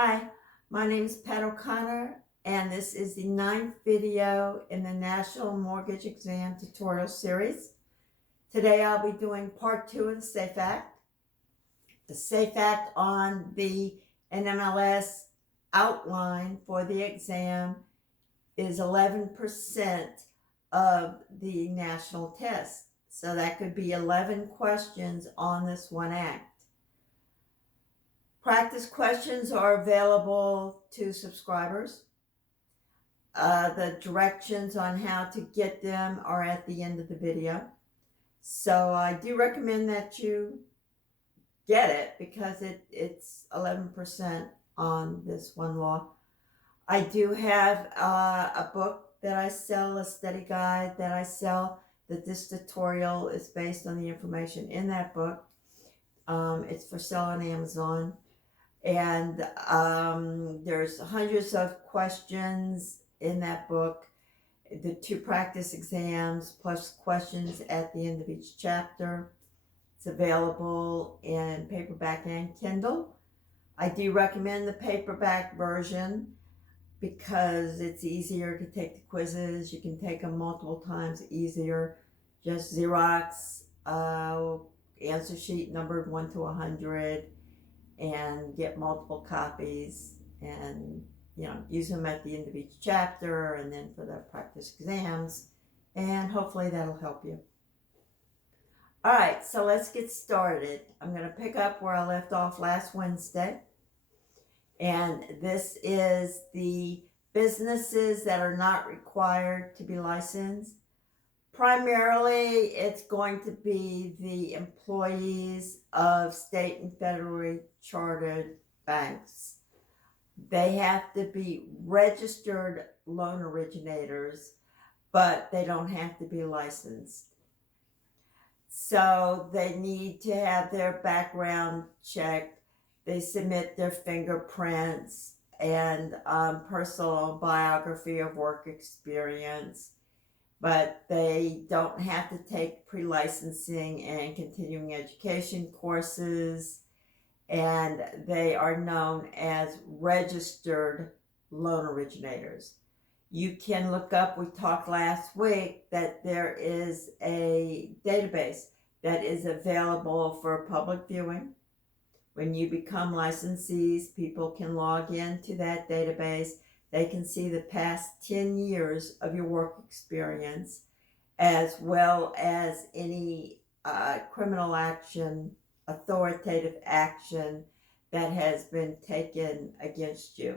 Hi, my name is Pat O'Connor, and this is the 9th video in the National Mortgage Exam tutorial series. Today I'll be doing part 2 of the SAFE Act. The SAFE Act on the NMLS outline for the exam is 11% of the national test. So that could be 11 questions on this one act. Practice questions are available to subscribers. The directions on how to get them are at the end of the video. So I do recommend that you get it because it's 11% on this one law. I do have a book that I sell, a study guide that I sell, that this tutorial is based on the information in that book. It's for sale on Amazon. And there's hundreds of questions in that book, the 2 practice exams plus questions at the end of each chapter. It's available in paperback and Kindle. I do recommend the paperback version because it's easier to take the quizzes. You can take them multiple times easier. Just Xerox answer sheet numbered 1 to 100 and get multiple copies and use them at the end of each chapter and then for the practice exams, and hopefully that'll help you. All right, so let's get started. I'm going to pick up where I left off last Wednesday, and this is the businesses that are not required to be licensed. Primarily, it's going to be the employees of state and federally chartered banks. They have to be registered loan originators, but they don't have to be licensed. So they need to have their background checked. They submit their fingerprints and personal biography of work experience. But they don't have to take pre-licensing and continuing education courses, and they are known as registered loan originators. You can look up, we talked last week, that there is a database that is available for public viewing. When you become licensees, people can log into that database. They can see the past 10 years of your work experience, as well as any criminal action, authoritative action that has been taken against you.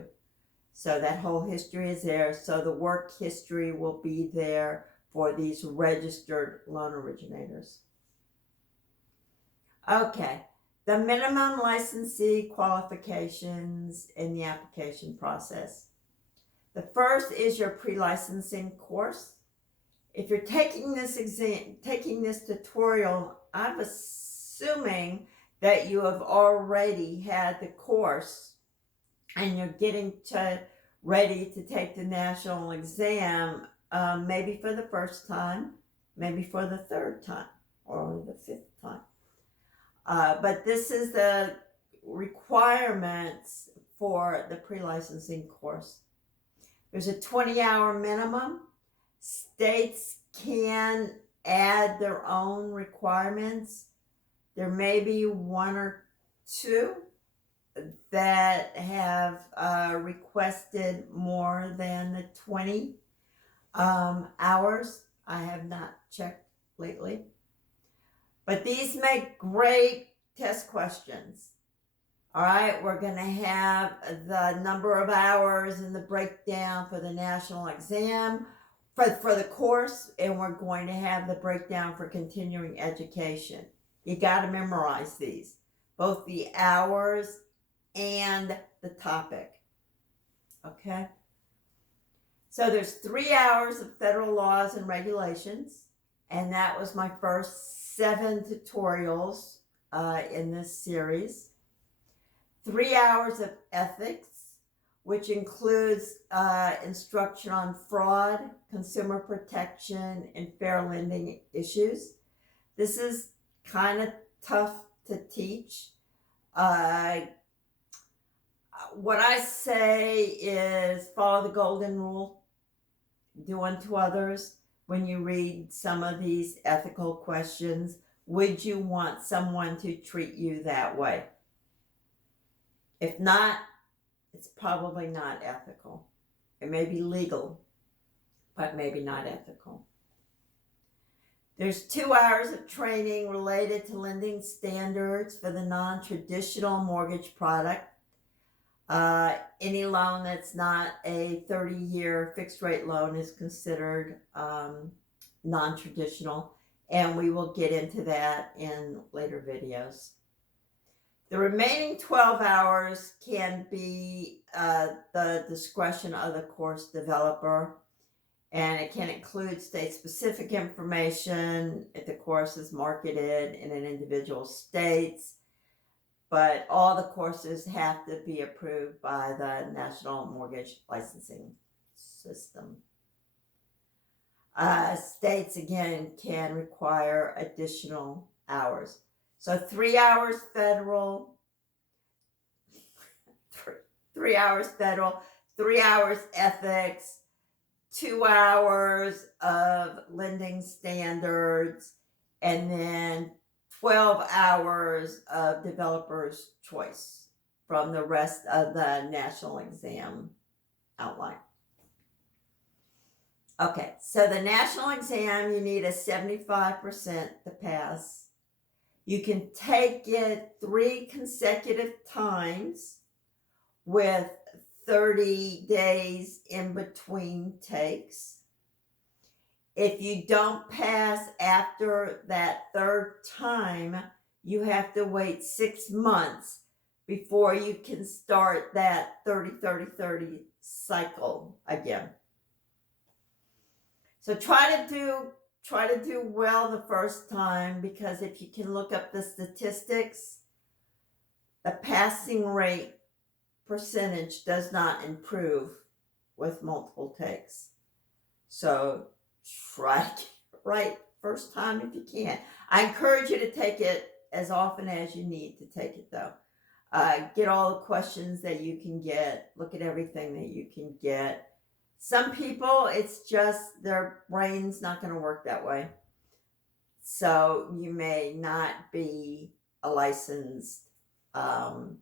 So that whole history is there. So the work history will be there for these registered loan originators. Okay, the minimum licensee qualifications in the application process. The first is your pre-licensing course. If you're taking this tutorial, I'm assuming that you have already had the course and you're getting ready to take the national exam, maybe for the first time, maybe for the 3rd time, or the 5th time. But this is the requirements for the pre-licensing course. There's a 20-hour minimum. States can add their own requirements. There may be 1 or 2 that have requested more than the 20 hours. I have not checked lately. But these make great test questions. All right, we're going to have the number of hours and the breakdown for the national exam for the course, and we're going to have the breakdown for continuing education. You got to memorize these, both the hours and the topic. Okay? So there's 3 hours of federal laws and regulations, and that was my first 7 tutorials in this series. 3 hours of ethics, which includes instruction on fraud, consumer protection, and fair lending issues. This is kind of tough to teach. what I say is follow the golden rule, do unto others. When you read some of these ethical questions, would you want someone to treat you that way? If not, it's probably not ethical. It may be legal, but maybe not ethical. There's 2 hours of training related to lending standards for the non-traditional mortgage product. Any loan that's not a 30-year fixed rate loan is considered non-traditional, and we will get into that in later videos. The remaining 12 hours can be the discretion of the course developer, and it can include state-specific information if the course is marketed in an individual state, but all the courses have to be approved by the National Mortgage Licensing System. States, again, can require additional hours. So 3 hours federal, 3 hours federal, 3 hours ethics, 2 hours of lending standards, and then 12 hours of developer's choice from the rest of the national exam outline. Okay, so the national exam, you need a 75% to pass. You can take it 3 consecutive times with 30 days in between takes. If you don't pass after that 3rd time, you have to wait 6 months before you can start that 30-30-30 cycle again. So try to do well the first time, because if you can look up the statistics, the passing rate percentage does not improve with multiple takes. So try to get it right first time if you can. I encourage you to take it as often as you need to take it, though. Get all the questions that you can get. Look at everything that you can get. Some people, it's just their brain's not going to work that way. So you may not be a licensed, loan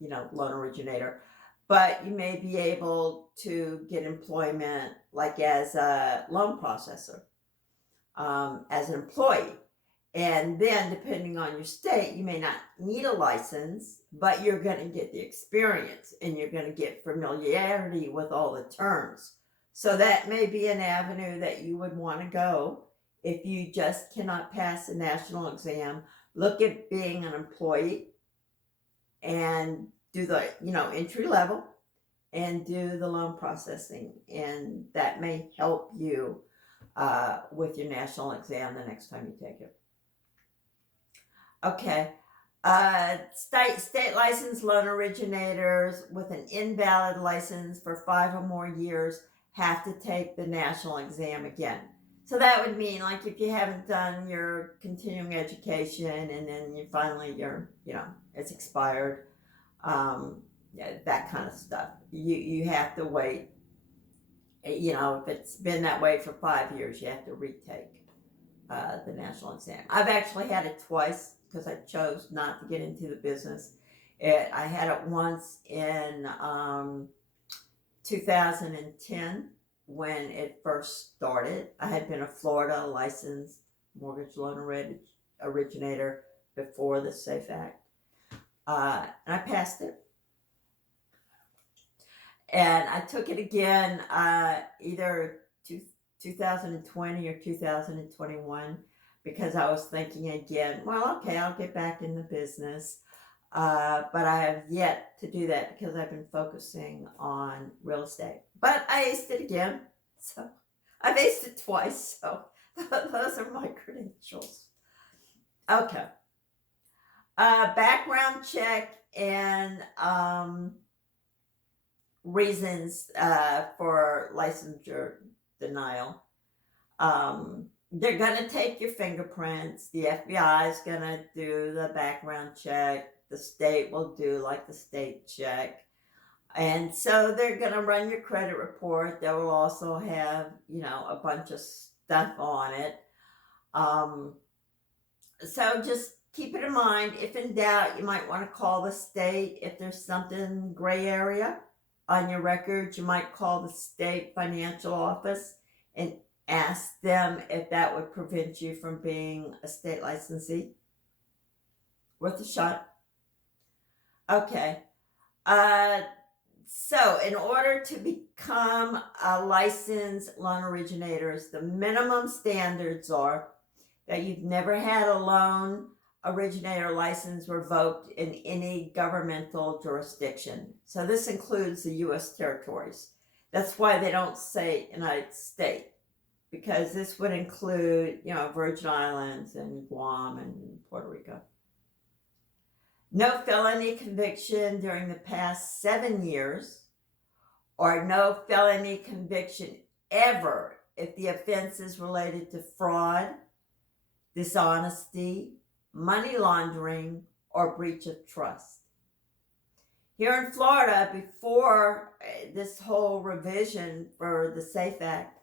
originator, but you may be able to get employment like as a loan processor, as an employee. And then depending on your state, you may not need a license, but you're going to get the experience and you're going to get familiarity with all the terms. So that may be an avenue that you would want to go if you just cannot pass a national exam. Look at being an employee and do the, entry level and do the loan processing. And that may help you with your national exam the next time you take it. Okay. State licensed loan originators with an invalid license for 5 or more years have to take the national exam again. So that would mean, like, if you haven't done your continuing education and then you finally, it's expired, that kind of stuff. You have to wait. If it's been that way for 5 years, you have to retake the national exam. I've actually had it twice because I chose not to get into the business. I had it once in 2010 when it first started. I had been a Florida licensed mortgage loan originator before the SAFE Act. And I passed it. And I took it again either 2020 or 2021 because I was thinking again, well, okay, I'll get back in the business. But I have yet to do that because I've been focusing on real estate. But I aced it again. So I've aced it twice. So those are my credentials. Okay. Background check and reasons for licensure denial. They're going to take your fingerprints. The FBI is going to do the background check. The state will do like the state check. And so they're going to run your credit report. They will also have, a bunch of stuff on it. So just keep it in mind. If in doubt, you might want to call the state. If there's something gray area on your record, you might call the state financial office and ask them if that would prevent you from being a state licensee. Worth a shot. Okay. So in order to become a licensed loan originators, the minimum standards are that you've never had a loan originator license revoked in any governmental jurisdiction. So this includes the U.S. territories. That's why they don't say United States, because this would include, Virgin Islands and Guam and Puerto Rico. No felony conviction during the past 7 years, or no felony conviction ever if the offense is related to fraud, dishonesty, money laundering, or breach of trust. Here in Florida, before this whole revision for the SAFE Act,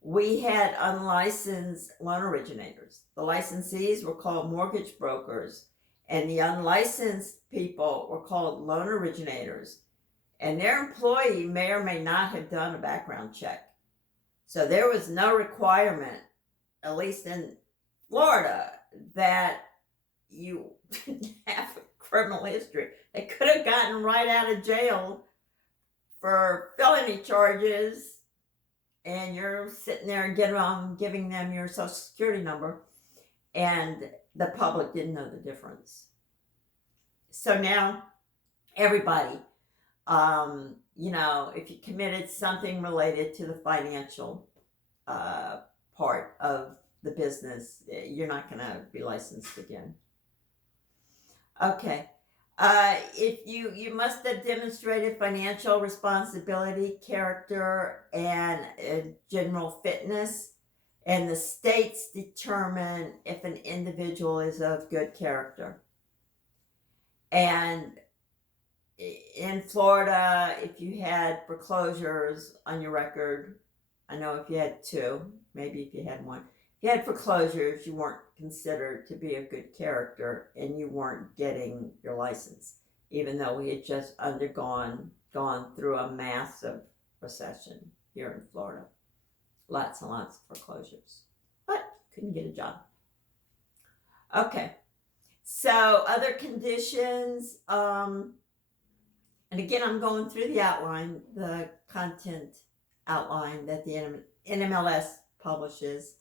we had unlicensed loan originators. The licensees were called mortgage brokers, and the unlicensed people were called loan originators. And their employee may or may not have done a background check. So there was no requirement, at least in Florida, that you have a criminal history. They could have gotten right out of jail for felony charges, and you're sitting there and giving them your social security number, and the public didn't know the difference. So now everybody, if you committed something related to the financial part of the business, you're not going to be licensed again. Okay. If you must have demonstrated financial responsibility, character, and general fitness, and the states determine if an individual is of good character. And in Florida, if you had foreclosures on your record, I know if you had 2, maybe if you had 1. If you had foreclosures, you weren't considered to be of good character, and you weren't getting your license, even though we had just gone through a massive recession here in Florida. Lots and lots of foreclosures, but couldn't get a job. Okay, so other conditions, and again, I'm going through the outline, the content outline that the NMLS publishes.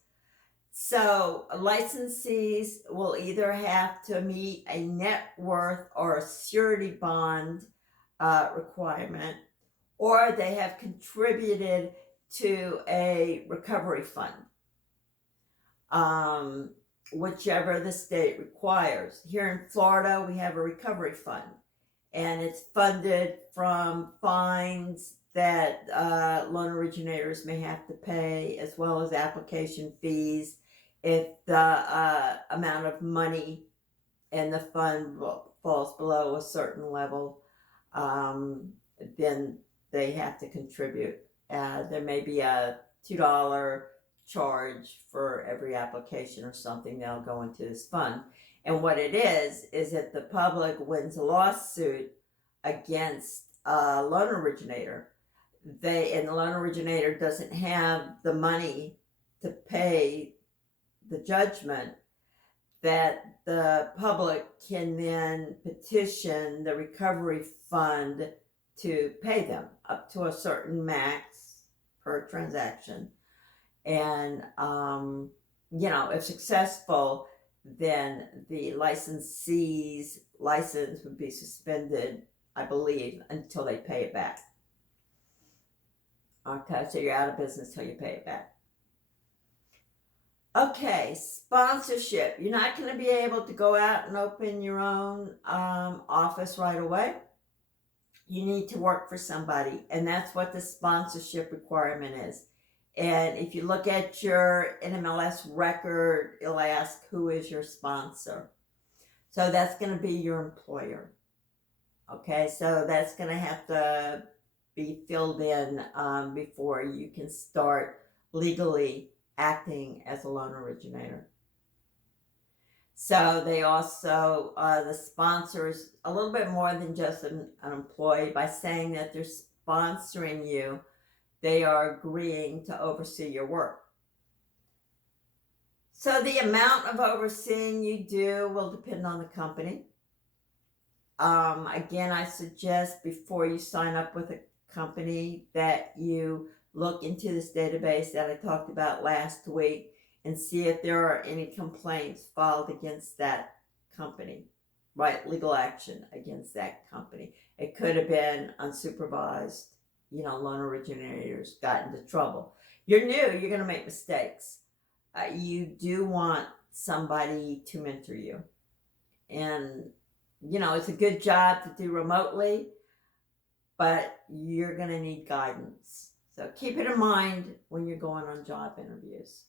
So licensees will either have to meet a net worth or a surety bond requirement, or they have contributed to a recovery fund, whichever the state requires. Here in Florida, we have a recovery fund, and it's funded from fines that loan originators may have to pay, as well as application fees. If the amount of money in the fund falls below a certain level, then they have to contribute. There may be a $2 charge for every application or something that'll go into this fund. And what it is if the public wins a lawsuit against a loan originator, and the loan originator doesn't have the money to pay the judgment, that the public can then petition the recovery fund to pay them up to a certain max per transaction. And, if successful, then the licensee's license would be suspended, I believe, until they pay it back. Okay, so you're out of business till you pay it back. Okay, sponsorship. You're not going to be able to go out and open your own office right away. You need to work for somebody, and that's what the sponsorship requirement is. And if you look at your NMLS record, it'll ask who is your sponsor. So that's going to be your employer. Okay, so that's going to have to be filled in before you can start legally acting as a loan originator. So they also, the sponsors, a little bit more than just an employee. By saying that they're sponsoring you, they are agreeing to oversee your work. So the amount of overseeing you do will depend on the company. Again, I suggest before you sign up with a company that you look into this database that I talked about last week and see if there are any complaints filed against that company, right? Legal action against that company. It could have been unsupervised, loan originators got into trouble. You're new, you're going to make mistakes. You do want somebody to mentor you. And, it's a good job to do remotely, but you're going to need guidance. So keep it in mind when you're going on job interviews.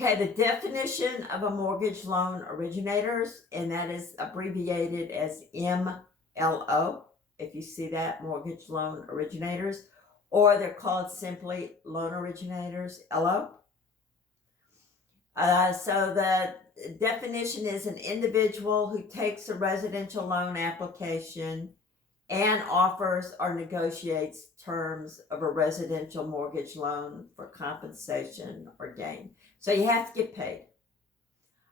Okay, the definition of a mortgage loan originators, and that is abbreviated as MLO, if you see that, mortgage loan originators, or they're called simply loan originators, LO. So the definition is an individual who takes a residential loan application and offers or negotiates terms of a residential mortgage loan for compensation or gain. So you have to get paid.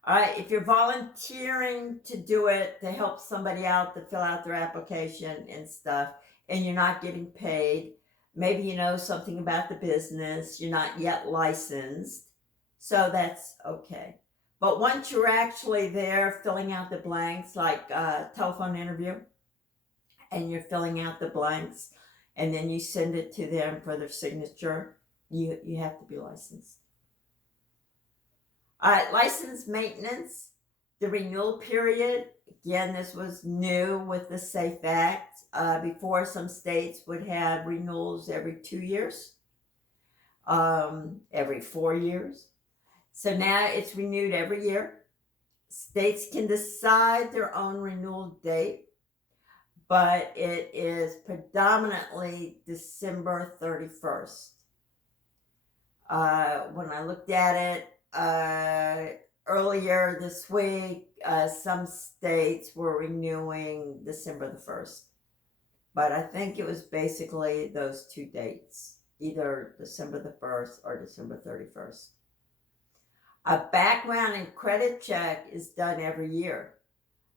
All right, if you're volunteering to do it, to help somebody out to fill out their application and stuff, and you're not getting paid, maybe you know something about the business, you're not yet licensed, so that's okay. But once you're actually there filling out the blanks, like a telephone interview, and you're filling out the blanks, and then you send it to them for their signature, you have to be licensed. All right, license maintenance, the renewal period. Again, this was new with the SAFE Act. Before, some states would have renewals every 2 years, every 4 years. So now it's renewed every year. States can decide their own renewal date, but it is predominantly December 31st. When I looked at it earlier this week, some states were renewing December the 1st. But I think it was basically those two dates, either December the 1st or December 31st. A background and credit check is done every year.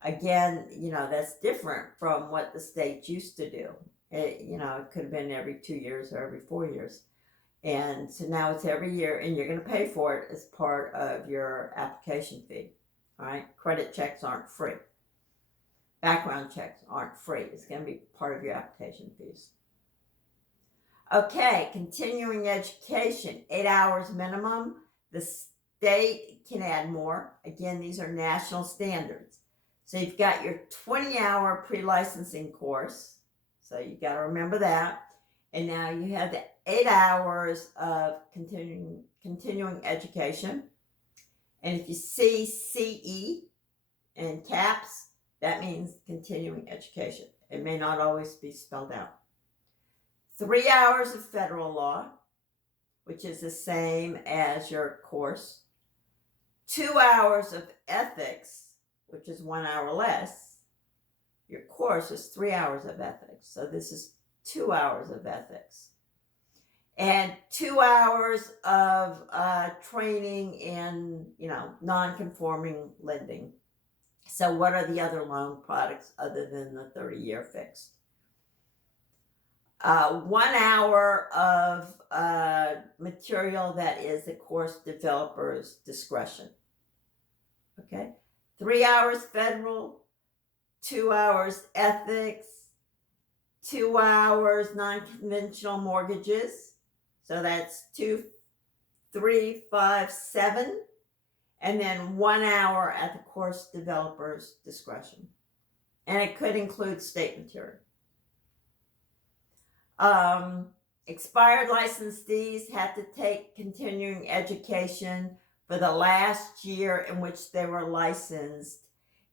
Again, that's different from what the states used to do. It could have been every 2 years or every 4 years. And so now it's every year, and you're going to pay for it as part of your application fee. All right? Credit checks aren't free. Background checks aren't free. It's going to be part of your application fees. Okay, continuing education, 8 hours minimum. The state can add more. Again, these are national standards. So you've got your 20-hour pre-licensing course. So you got to remember that. And now you have the 8 hours of continuing education. And if you see CE in caps, that means continuing education. It may not always be spelled out. 3 hours of federal law, which is the same as your course. 2 hours of ethics, which is 1 hour less. Your course is 3 hours of ethics. So this is 2 hours of ethics. And 2 hours of training in, non-conforming lending. So what are the other loan products other than the 30-year fixed? 1 hour of material that is the course developer's discretion. Okay? 3 hours federal, 2 hours ethics, 2 hours non-conventional mortgages. So that's 2, 3, 5, 7. And then 1 hour at the course developer's discretion. And it could include state material. Expired licensees have to take continuing education for the last year in which they were licensed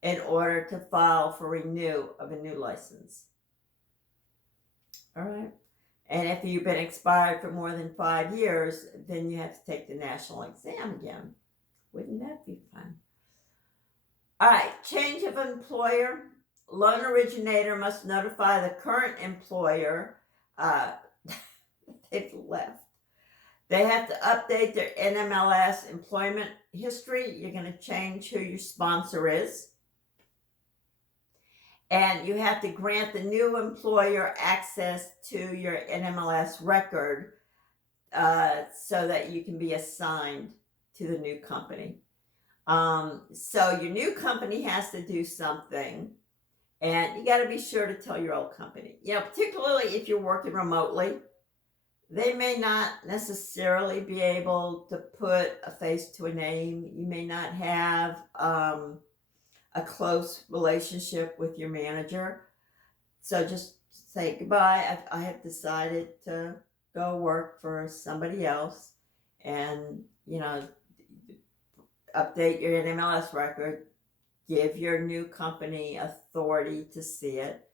in order to file for renew of a new license. All right. And if you've been expired for more than 5 years, then you have to take the national exam again. Wouldn't that be fun? All right, change of employer. Loan originator must notify the current employer they've left. They have to update their NMLS employment history. You're going to change who your sponsor is. And you have to grant the new employer access to your NMLS record so that you can be assigned to the new company. So your new company has to do something, and you got to be sure to tell your old company. You know, particularly if you're working remotely, they may not necessarily be able to put a face to a name. You may not have a close relationship with your manager. So just say goodbye. I have decided to go work for somebody else, and, you know, update your NMLS record, give your new company authority to see it,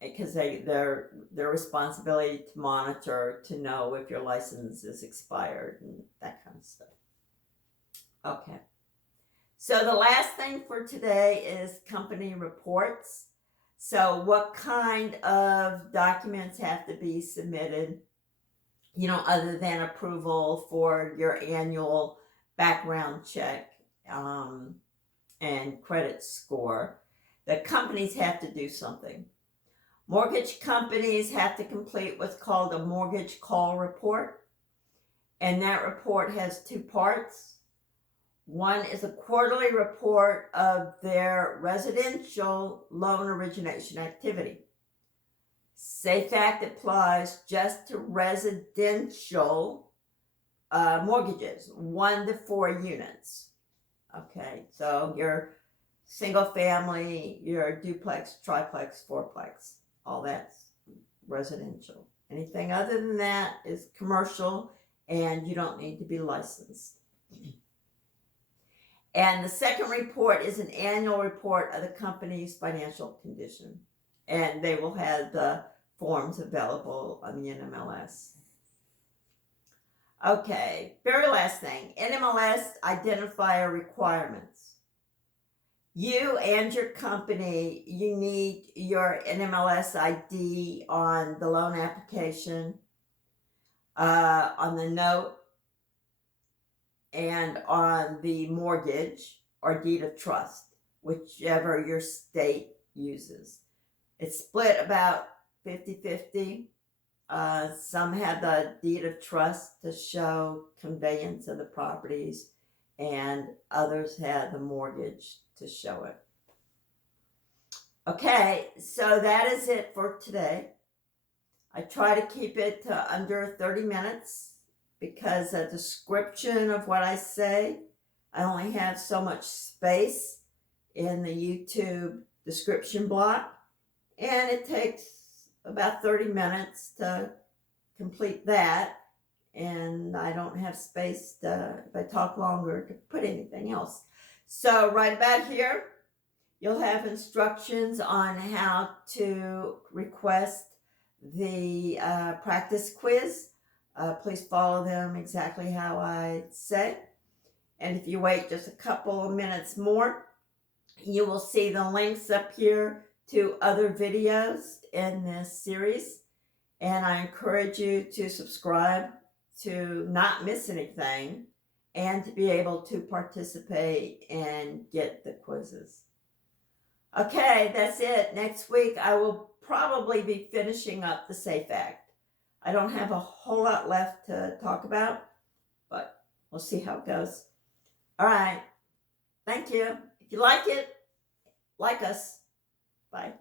because their responsibility to monitor, to know if your license is expired and that kind of stuff. Okay. So the last thing for today is company reports. So what kind of documents have to be submitted, you know, other than approval for your annual background check and credit score? The companies have to do something. Mortgage companies have to complete what's called a mortgage call report, and that report has 2 parts. One is a quarterly report of their residential loan origination activity. Safe Act applies just to residential mortgages, 1 to 4 units. Okay, so your single family, your duplex, triplex, fourplex, all that's residential. Anything other than that is commercial, and you don't need to be licensed. And the second report is an annual report of the company's financial condition, and they will have the forms available on the NMLS. Okay, very last thing, NMLS identifier requirements. You and your company, you need your NMLS ID on the loan application, on the note, and on the mortgage or deed of trust, whichever your state uses. It's split about 50-50. Some have the deed of trust to show conveyance of the properties, and others have the mortgage to show it. Okay, so that is it for today. I try to keep it to under 30 minutes because a description of what I say, I only have so much space in the YouTube description block, and it takes about 30 minutes to complete that, and I don't have space to, if I talk longer, to put anything else. So right about here, you'll have instructions on how to request the practice quiz. Please follow them exactly how I say. And if you wait just a couple of minutes more, you will see the links up here to other videos in this series. And I encourage you to subscribe to not miss anything and to be able to participate and get the quizzes. Okay, that's it. Next week, I will probably be finishing up the SAFE Act. I don't have a whole lot left to talk about, but we'll see how it goes. All right. Thank you. If you like it, like us. Bye.